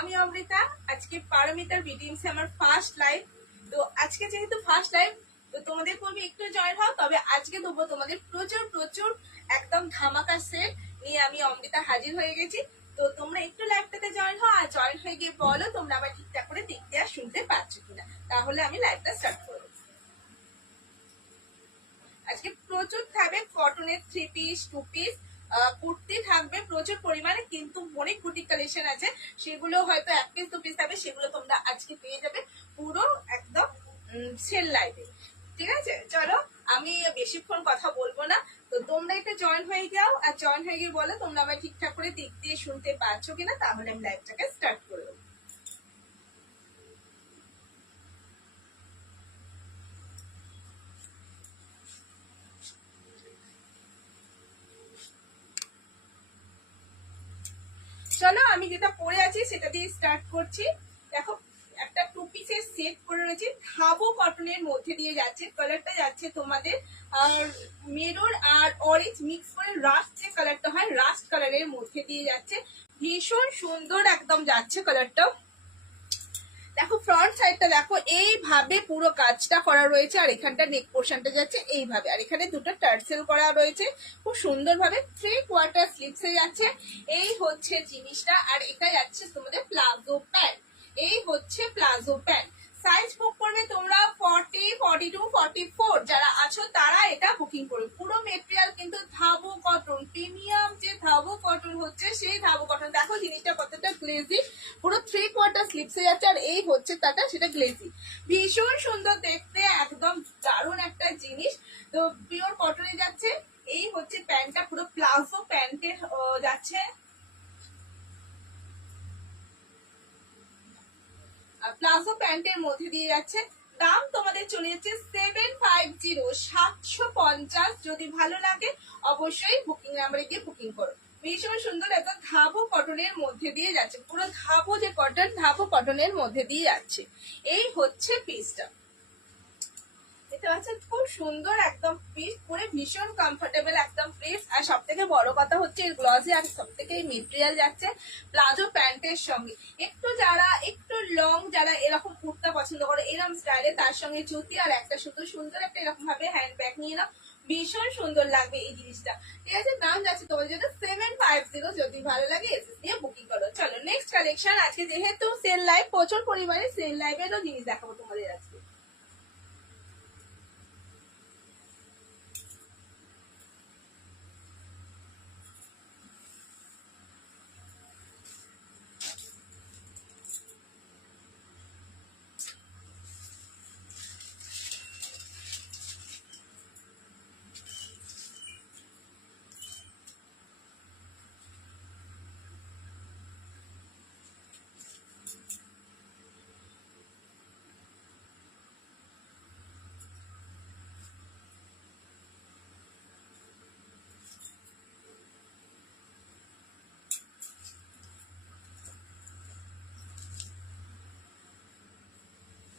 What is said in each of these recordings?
আমি অমৃতা। আজকে পারমিতার বিডিএমসে আমার ফার্স্ট লাইভ। তো আজকে যেহেতু ফার্স্ট লাইভ, তো তোমাদের বলবো একটু জয়েন হও। তবে আজকে দেবো তোমাদের প্রচুর প্রচুর একদম ধামাকা সেট নিয়ে আমি অমৃতা হাজির হয়ে গেছি। তো তোমরা একটু লাইভটাতে জয়েন হও, আর জয়েন হয়ে গিয়ে বলো তোমরা আবার ঠিকঠাক করে দেখতে আর শুনতে পাচ্ছ কিনা, তাহলে আমি লাইভটা স্টার্ট করবো। আজকে প্রচুর থাকবে কটনের 3 পিস 2 পিস কুর্তি থাকবে প্রচুর পরিমাণে, কিন্তু অনেক বুটিক কালেকশন আছে, সেগুলো হয়তো 1 পিস 2 পিস থাকবে, সেগুলো তোমরা আজকে পেয়ে যাবে পুরো একদম সেল লাইভে। ঠিক আছে, চলো আমি বেশিক্ষণ কথা বলবো না। তো তোমরা একটু জয়েন হয়ে যাও, আর জয়েন হয়ে গিয়ে বলো তোমরা আবার ঠিকঠাক করে দেখতে শুনতে পাচ্ছ কিনা, তাহলে আমি লাইভটাকে স্টার্ট করবো। চলো আমি যেটা পরে আছি সেটা দিয়ে স্টার্ট করছি। দেখো, একটা 2 পিসের সেট করে রয়েছে, ধাবো কটনের মধ্যে দিয়ে যাচ্ছে। কালারটা যাচ্ছে তোমাদের আর মেরুন আর অরেঞ্জ মিক্স করে রাস্ট যে কালারটা হয়, রাস্ট কালারের মধ্যে দিয়ে যাচ্ছে। ভীষণ সুন্দর একদম যাচ্ছে কালারটাও। দেখো ফ্রন্ট সাইডটা দেখো, এইভাবে পুরো কাজটা করা রয়েছে, আর এখানটা নেক পোর্শনটা যাচ্ছে এইভাবে, আর এখানে দুটো টার্সেল করা রয়েছে খুব সুন্দরভাবে। 3/4 স্লিপসে যাচ্ছে। এই হচ্ছে জিনিসটা, আর এটা যাচ্ছে তোমাদের প্লাজো প্যান্ট। এই হচ্ছে প্লাজো প্যান্ট। সাইজ বুক করবে তোমরা 40, 42, 44 যারা আছো তারা এটা বুকিং করবে। পুরো মেটেরিয়াল কিন্তু ধাবো কটন, প্রিমিয়াম যে ধাবো কটন হচ্ছে সেই ধাবো কটন। দেখো জিনিসটা কতটা গ্লেজি, পুরো 3/4 স্লিপসে যাচ্ছে, আর এই হচ্ছে তাটা সেটা গ্লেজি। ভীষণ সুন্দর দেখতে, একদম দারুণ একটা জিনিস। তো পিওর কটনে যাচ্ছে। এই হচ্ছে প্যান্টটা, পুরো প্লাজো প্যান্টের যাচ্ছে, প্লাজো প্যান্টের মধ্যে দিয়ে যাচ্ছে। দাম তোমাদের চলে যাচ্ছে 750, 750। যদি ভালো লাগে অবশ্যই বুকিং নাম্বারে গিয়ে বুকিং করো। ভীষণ সুন্দর একটা ধাবো কটনের মধ্যে দিয়ে যাচ্ছে, পুরো ধাবো যে কটন, ধাবো কটনের মধ্যে দিয়ে যাচ্ছে। এই হচ্ছে পিসটা, এটা হচ্ছে খুব সুন্দর একদম পিস, পরে ভীষণ কমফোর্টেবল একদম পিস। আর সব থেকে বড় কথা হচ্ছে এর গ্লসি, আর সব থেকে এই মেটেরিয়াল যাচ্ছে প্লাজো প্যান্টের সঙ্গে। একটু যারা একটু লং, যারা এরকম কুর্তা পছন্দ করে এরকম স্টাইলে, তার সঙ্গে জুতি আর একটা শুধু সুন্দর একটা এরকম ভাবে হ্যান্ড ব্যাগ নিয়ে নাও, ভীষণ সুন্দর লাগবে এই জিনিসটা। ঠিক আছে, দাম যাচ্ছে তোমাদের জন্য 750। যদি ভালো লাগে এসএস দিয়ে বুকিং করো। চলো নেক্সট কালেকশন। আজকে যেহেতু সেল লাইভ, প্রচুর পরিমাণে সেল লাইভেরও জিনিস দেখাবো তোমাদের আজকে।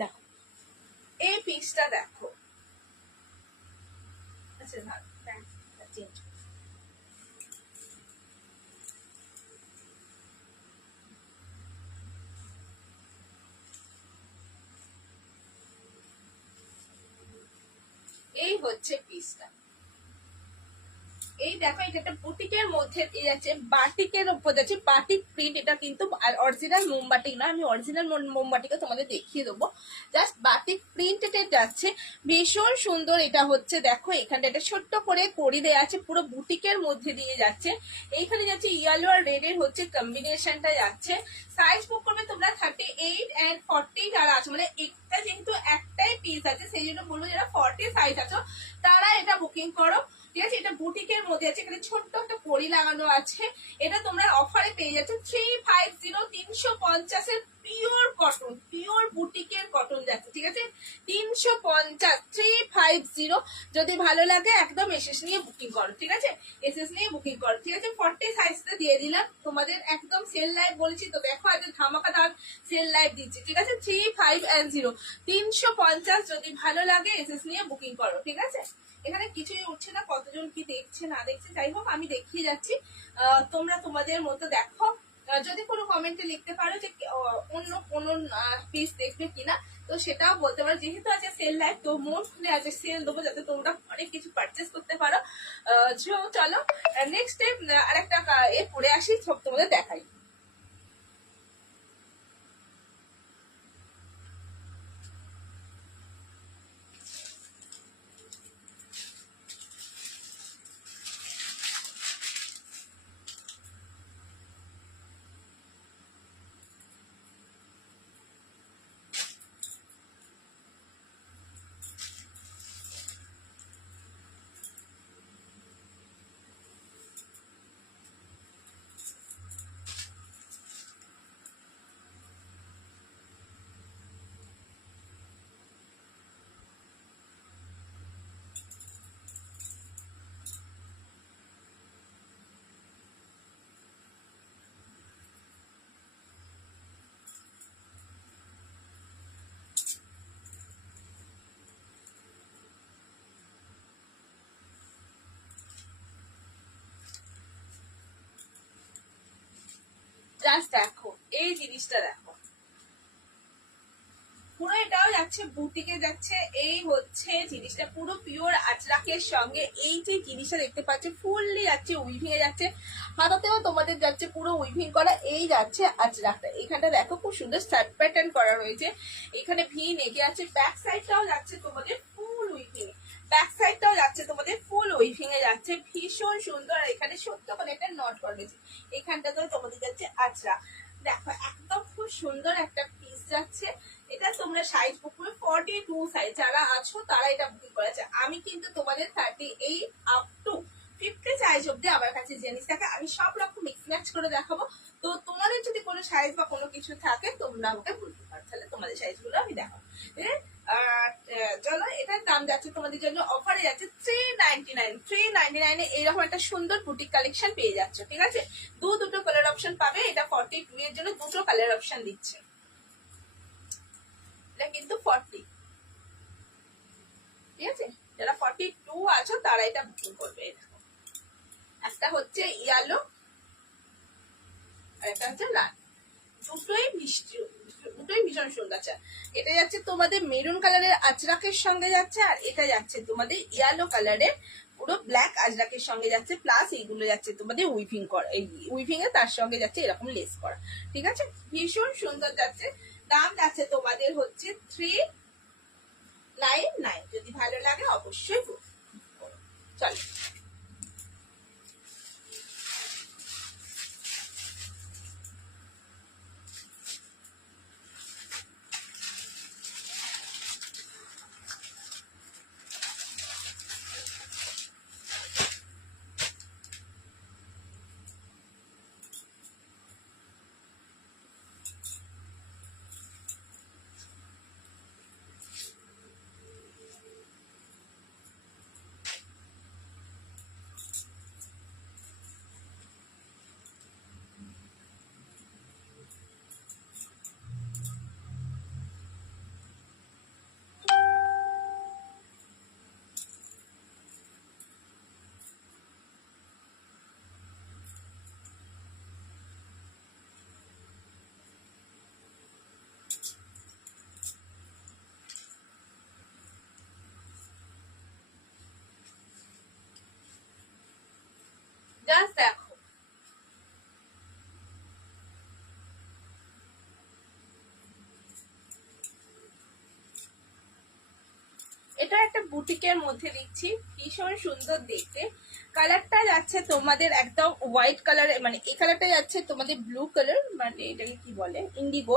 দেখো এই পিসটা দেখো, আচ্ছা চেঞ্জ। এই হচ্ছে পিসটা। এই দেখো, এটা একটা বুটিকের মধ্যে যাচ্ছে, বাটিকের উপর যাচ্ছে, বাটিক প্রিন্ট। এটা কিন্তু অরিজিনাল মোমবাটিক না, আমি অরিজিনাল মোমবাটিকে তোমাদের দেখিয়ে দেবো। জাস্ট বাটিক প্রিন্ট এটা যাচ্ছে, ভীষণ সুন্দর। এটা হচ্ছে দেখো, এখানটা একটা ছোট্ট করে কড়ি দেওয়া আছে, পুরো বুটিকের মধ্যে দিয়ে যাচ্ছে। এইখানে যাচ্ছে ইয়েলো আর রেড এর হচ্ছে কম্বিনেশনটা যাচ্ছে। সাইজ বুক করবে তোমরা 38 and 40 যারা আছে, মানে একটা যেহেতু একটাই পিস আছে সেই জন্য বলবো যারা 40 সাইজ আছো তারা এটা বুকিং করো। ঠিক আছে, এটা বুটিকের মধ্যে আছে, এখানে ছোট্ট একটা পরি লাগানো আছে। এটা তোমরা অফারে পেয়ে যাচ্ছ 350, 350 এর পিওর কটন, পিওর বুটিকের কটন যাচ্ছে। ঠিক আছে, 350, 350। যদি ভালো লাগে একদম এসএস নিয়ে বুকিং করো। ঠিক আছে, এসএস নিয়ে বুকিং করো। ঠিক আছে, 40 সাইজটা দিয়ে দিলাম তোমাদের, একদম সেল লাইভ বলেছি তো। দেখো আজ ধামাকাদার সেল লাইভ দিচ্ছি। ঠিক আছে, 350, 350। যদি ভালো লাগে এসএস নিয়ে বুকিং করো। ঠিক আছে, এখানে কিছুই উঠছে না, কতজন কি দেখছে না দেখছে, যাই হোক আমি দেখিয়ে যাচ্ছি। তোমরা তোমাদের মতো দেখো, যদি কোনো কমেন্টে লিখতে পারো যে অন্য কোনো পিস দেখবে কিনা, তো সেটাও বলতে পারো। যেহেতু আছে সেল লাইভ, তো মন খুলে আছে সেল দেবো যাতে তোমরা অনেক কিছু পারচেস করতে পারো। চলো নেক্সট টাইম আরেকটা এ পরে আসি, সব তোমাদের দেখাই। জাস্ট দেখো এই জিনিসটা, দেখো পুরো এটাও যাচ্ছে বুটিকে যাচ্ছে। এই হচ্ছে জিনিসটা পুরো পিওর আজরাকের সঙ্গে। এই যে জিনিসটা দেখতে পাচ্ছ ফুললি যাচ্ছে উইভিং এ যাচ্ছে, হাতাতেও তোমাদের যাচ্ছে পুরো উইভিং করা। এই যাচ্ছে আজরাকটা, এখানটা দেখো খুব সুন্দর স্টার্ট প্যাটার্ন করা রয়েছে, এখানে ভি নেগে আছে। ব্যাক সাইডটাও যাচ্ছে তোমাদের ফুল উইভিং, ব্যাক সাইডটাও যাচ্ছে তোমাদের ফুল উইভিং এ যাচ্ছে, ভীষণ সুন্দর। এখানে সত্য করে একটা নট করা রয়েছে, এখানটাতেও তোমাদের যাচ্ছে আজরা। দেখো একদম খুব সুন্দর একটা পিস যাচ্ছে। এটা তোমরা সাইজ বুক করে 42 সাইজ যারা আছো তারা এটা বুকিং করেছে। আমি কিন্তু তোমাদের 38 আপ টু 50 সাইজ অব্দি আমার কাছে জিনিস থাকে, আমি সব রকম মিক্স ম্যাচ করে দেখাবো। তো তোমাদের যদি কোনো সাইজ বা কোনো কিছু থাকে তোমরা আমাকে বলতে পারো, তাহলে তোমাদের সাইজ গুলো আমি দেখাবো। চলো, এটার দাম যাচ্ছে তোমাদের জন্য অফারে যাচ্ছে 399। 399 এ এইরকম একটা সুন্দর বুটিক কালেকশন পেয়ে যাচ্ছ। ঠিক আছে, দুটো কালার অপশন পাবে। এটা 42 এর জন্য দুটো কালার অপশন দিচ্ছে, এটা কিন্তু 40। ঠিক আছে, যারা 42 আছো তারা এটা বুকিং করবে। একটা হচ্ছে ইয়েলো আর একটা হচ্ছে লাল, দুটোই ভীষণ সুন্দর। আচ্ছা, এটা যাচ্ছে তোমাদের মেরুন কালারের আজরাকের সঙ্গে যাচ্ছে, আর এটা যাচ্ছে তোমাদের ইয়েলো কালারের পুরো ব্ল্যাক আজরাকের সঙ্গে যাচ্ছে, প্লাস এইগুলো যাচ্ছে তোমাদের উইভিং করা, এই উইভিং এ তার সঙ্গে যাচ্ছে এরকম লেস করা। ঠিক আছে, ভীষণ সুন্দর যাচ্ছে। দাম যাচ্ছে তোমাদের হচ্ছে 399। যদি ভালো লাগে অবশ্যই চলো। জাস্ট দেখো এটা একটা বুটিকের মধ্যে দিচ্ছি, ভীষণ সুন্দর দেখতে। কালারটা যাচ্ছে তোমাদের একদম হোয়াইট কালার, মানে এই কালারটা যাচ্ছে তোমাদের ব্লু কালার, মানে এটাকে কি বলে ইন্ডিগো,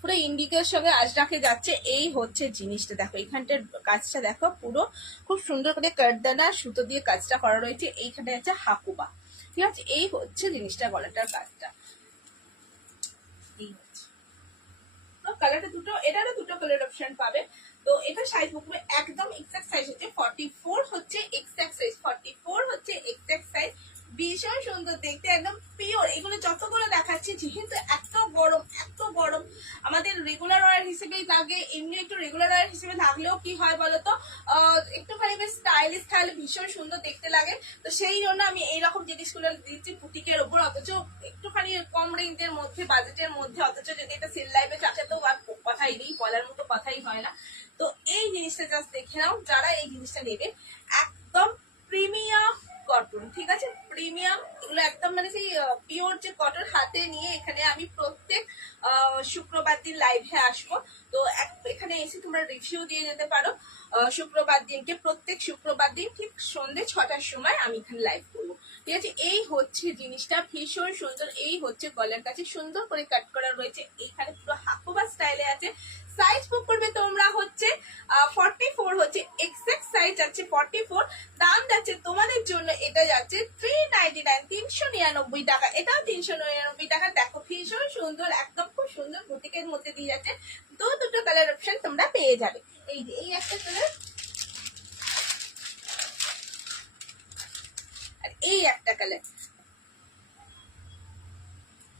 পুরো ইন্ডিগোর সঙ্গে আজরাকে যাচ্ছে। এই হচ্ছে জিনিসটা, দেখো এখানটার কাজটা দেখো পুরো খুব সুন্দর করে কাঠদানা সুতো দিয়ে কাজটা করা রয়েছে। এইখানে যাচ্ছে হাকুবা। ঠিক আছে, এই হচ্ছে জিনিসটা, গলাটার কাজটা এই হচ্ছে। কালারটা দুটো, এটারও দুটো কালার অপশন পাবে। তো এটা সাইজ বুকবে একদম এক্সাক্ট সাইজ হচ্ছে 44 হচ্ছে এক্সাক্ট সাইজ, 44 হচ্ছে এক্সাক্ট সাইজ। ভীষণ সুন্দর দেখতে, একদম পিওর। এগুলো যতগুলো দেখাচ্ছি যেহেতু এত গরম আমাদের রেগুলার ওয়ার হিসেবেই লাগে, এমনি একটু রেগুলার ওয়ার হিসেবে থাকলেও কি হয় বলতো, একটুখানি বেশ স্টাইলিশ থাকলে ভীষণ সুন্দর দেখতে লাগে। তো সেই জন্য আমি এইরকম জিনিসগুলো দিচ্ছি বুটিকের ওপর, অথচ একটুখানি কম রেঞ্জের মধ্যে, বাজেটের মধ্যে, অথচ যদি এটা সেল লাইফে চাচ্ছে তো আর কথাই নেই, বলার মতো কথাই হয় না। তো এই জিনিসটা জাস্ট দেখে নাও, যারা এই জিনিসটা নেবে একদম প্রিমিয়াম কটন, ঠিক আছে, প্রিমিয়াম, এগুলো একদম মানে সেই পিওর যে কটন। হাতে নিয়ে এখানে আমি প্রত্যেক শুক্রবার দিন লাইভে আসবো, তো এখানে এসে তোমরা রিভিউ দিয়ে যেতে পারো। শুক্রবার দিনকে, প্রত্যেক শুক্রবার দিন ঠিক সন্ধ্যে 6টার সময় আমি এখানে লাইভ করবো, ঠিক আছে। এই হচ্ছে জিনিসটা, ভীষণ সুন্দর। এই হচ্ছে গলার কাছে সুন্দর করে কাট করা রয়েছে, এইখানে পুরো হাকোবা স্টাইলে আছে। সাইজ বুক করবে তোমরা হচ্ছে 44, হচ্ছে এক্সাক্ট সাইজ আছে 44। দাম যাচ্ছে তোমাদের জন্য, এটা যাচ্ছে 399, 399 টাকা, এটাও 399 টাকা। দেখো ভীষণ সুন্দর, একদম খুব সুন্দর বুটিকের মধ্যে দিয়ে যাচ্ছে। দুটো কালার অপশন তোমরা পেয়ে যাবে। এই যে এই একটা কালার, আর এই একটা কালার,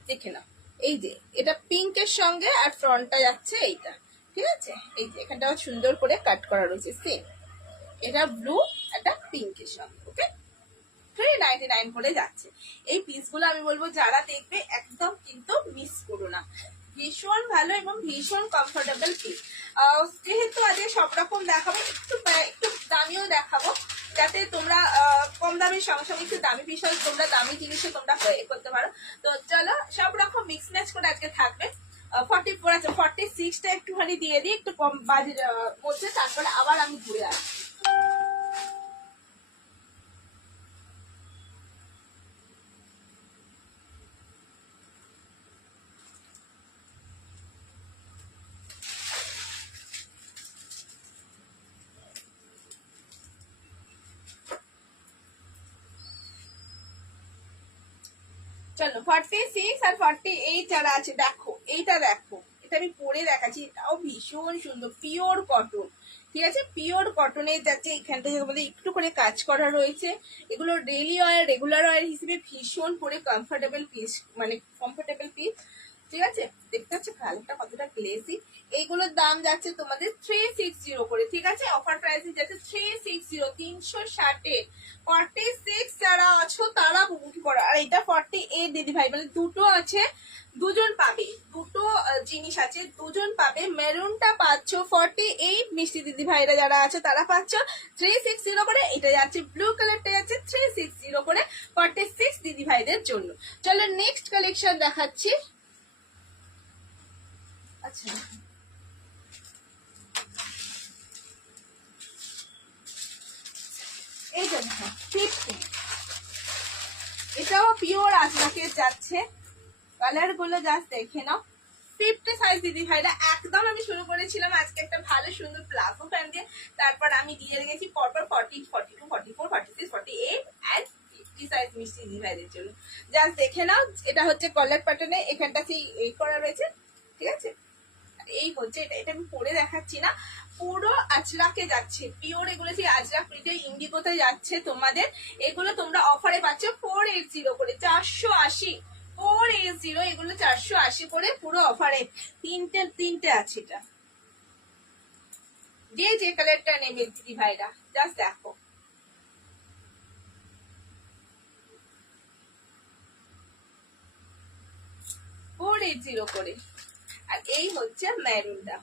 দেখে নাও। এই যে এটা পিঙ্কের সঙ্গে, আর ফ্রন্টটা যাচ্ছে এইটা, ঠিক আছে। এই যে এখানটাও সুন্দর করে কাট করা রয়েছে, সেম এটা ব্লু, এটা পিঙ্কের সঙ্গে, ওকে। 399 করে যাচ্ছে। এই পিসগুলো আমি বলবো যারা দেখবে একদম কিন্তু মিস করো না, ভীষণ ভালো এবং ভীষণ কমফোর্টেবল পিস। যেহেতু আজকে সব রকম দেখাবো, একটু দামিও দেখাবো, যাতে তোমরা কম দামের সঙ্গে সঙ্গে একটু দামি বিষয়, তোমরা দামি জিনিসও তোমরা করতে পারো। তো চলো সব রকম মিক্স ম্যাচ করে আজকে থাকবে। 44 আছে, 46টা একটুখানি দিয়ে দিই, একটু কম বাজেট মধ্যে, তারপরে আবার আমি ঘুরে আসবো। চলো 46 আর 48 যারা আছে, দেখো এইটা, দেখো এটা আমি পরে দেখাচ্ছি, এটাও ভীষণ সুন্দর, পিওর কটন, ঠিক আছে, পিওর কটনের যাচ্ছে। এখানটা মধ্যে একটু করে কাজ করা রয়েছে। এগুলো ডেইলি ওয়ার, রেগুলার ওয়ার হিসেবে ভীষণ করে কমফোর্টেবল পিস, মানে কমফোর্টেবল পিস, ঠিক আছে। দেখতে হচ্ছে কালারটা কতটা গ্লেজি। এইগুলোর দাম যাচ্ছে তোমাদের 360 করে, ঠিক আছে। অফার প্রাইসে যাচ্ছে 360, 360। 46 যারা আছো তারা বুক করো। আর এটা 48 দিদি ভাই, মানে দুটো আছে, দুজন পাবে, দুটো জিনিস আছে, দুজন পাবে। মেরুনটা পাচ্ছ 48, মিষ্টি দিদি ভাইরা যারা আছে তারা পাচ্ছ 360 করে। এটা যাচ্ছে ব্লু কালারটা যাচ্ছে 360 করে 46 দিদি ভাইদের জন্য। চলো নেক্সট কালেকশন দেখাচ্ছি। আচ্ছা, এইটা দেখো 50, এটাও পিওর আজরাকের যাচ্ছে। কালার গুলো জাস্ট দেখে নাও। 50 সাইজ দিদি ভাইরা, একদম আমি শুরু করেছিলাম আজকে একটা ভালো সুন্দর প্লাজো প্যান্ট দিয়ে, তারপর আমি দিয়ে রেখেছি পরপর 40, 42, 44, 46, 48 এন্ড 50 সাইজ মিষ্টি দিদি ভাইদের জন্য। জাস্ট দেখে নাও, এটা হচ্ছে কলার প্যাটার্নে, এখানটা সেই এই করা রয়েছে, ঠিক আছে। এই হচ্ছে এটা, এটা আমি পরে দেখাচ্ছি না, পুরো আজরাকে যাচ্ছে, পিওর এগুলো সেই আজরাক প্রিন্টের ইন্ডিগোতে যাচ্ছে তোমাদের। এগুলো তোমরা অফারে পাচ্ছ 480 করে, 480, 480, এগুলো 480 করে পুরো অফারে। তিনটে আছে এটা, যে কালারটা নেবে দিদি ভাইরা জাস্ট দেখো। ফোর 480 করে। আর এই হচ্ছে মেরুনটা,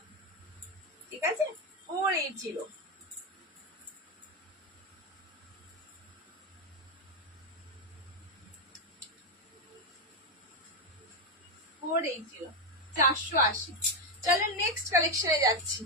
ঠিক আছে, 480। 480, 480। চলো নেক্সট কালেকশনে যাচ্ছি।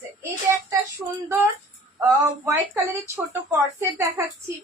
আচ্ছা, এটা একটা সুন্দর হোয়াইট কালারের ছোট কর্সেট দেখাচ্ছি।